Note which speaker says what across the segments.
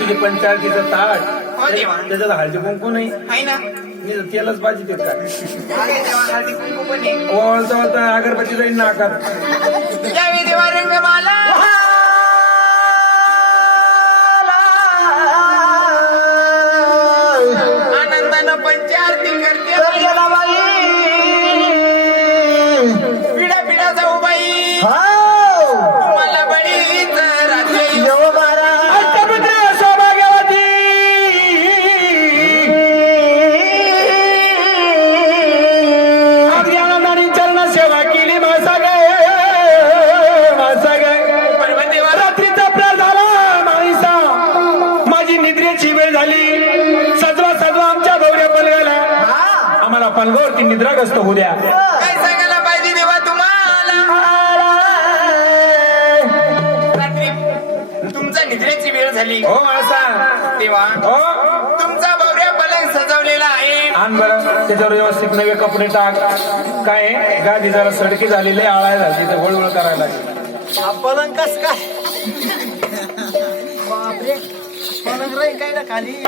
Speaker 1: तुझे पंचायतीचं ताट. त्याच्यात हळदी कुंकू नाही.
Speaker 2: आहे ना?
Speaker 1: मी तेलच भाजी देत काय
Speaker 2: अरे देवा हळदी कुंकू पण आहे.
Speaker 1: अगरबत्ती जाईल नाकात.
Speaker 2: देवा आनंदानं
Speaker 1: पलगावरती निद्राग्रस्त होऊ द्या.
Speaker 2: काय सांगायला पाहिजे देवा तुम्हाला? रात्री तुमचा निद्रेची वेळ झाली.
Speaker 1: हो माणसा.
Speaker 2: देवा
Speaker 1: हो.
Speaker 2: तुमचा भव्य पलंग सजवलेला आहे.
Speaker 1: आण बरं त्याच्यावर व्यवस्थित नवे कपडे टाक. काय? गादी जरा सडकी झालेली आहे, आळाय झाली तर हळूहळू करायला लागेल.
Speaker 3: हा पलंग कस काय? बापरे पलंग राहील काय ना खाली?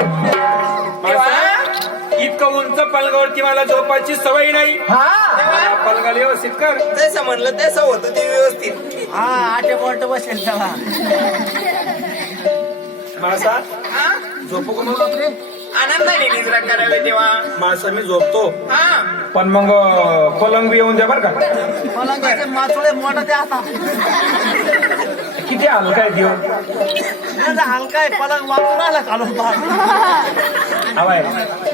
Speaker 1: इतकं उंच पलगावरती मला झोपायची सवय नाही. पलगाला व्यवस्थित कर.
Speaker 2: जसं म्हणलं तसं होतं ते व्यवस्थित.
Speaker 3: हा आटे पोट बसेल त्याला
Speaker 1: मासा
Speaker 2: हा?
Speaker 1: झोपू का मग?
Speaker 2: आनंदाने निद्रा करावे देवा
Speaker 1: मासा मी झोपतो.
Speaker 2: हा.
Speaker 1: पण मग पलंग बी येऊन द्या बरं का.
Speaker 3: पलंगाचे माचोळे मोठा ते आता.
Speaker 1: किती हलका आहे देव
Speaker 3: माझा हलका आहे पलंग वाचून आला
Speaker 1: हवाय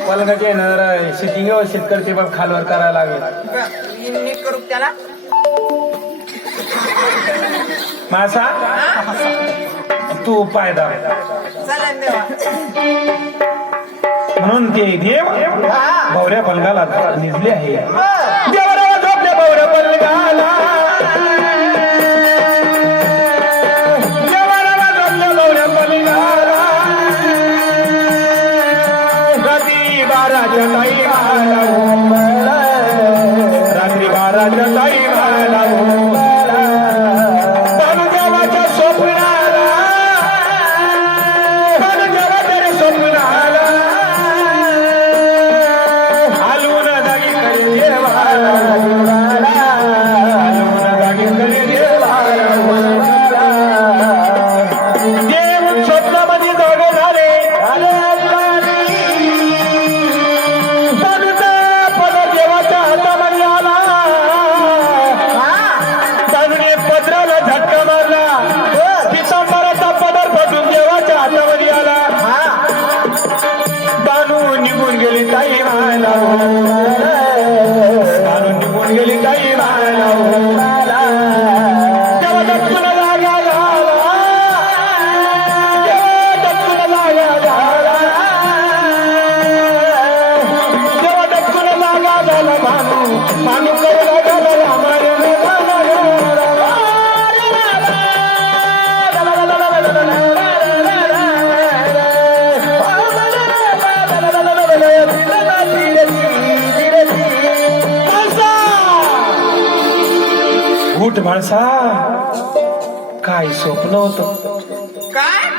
Speaker 1: पलंगाचे जरा सिटिंग व्यवस्थित करते पण खालवर करायला लागेल.
Speaker 2: करू त्याला?
Speaker 1: मासा? तू पाय दाब.
Speaker 2: चालेल देवा
Speaker 1: म्हणून ते देव भवऱ्या पलगाला निजले आहे. रात्री उठ माणसा. काय स्वप्न होत?
Speaker 2: काय?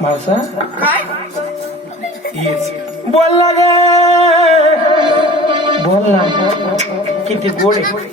Speaker 1: माणसा?
Speaker 2: काय?
Speaker 1: येच बोल ना गे. बोल ना. किती गोड आहे.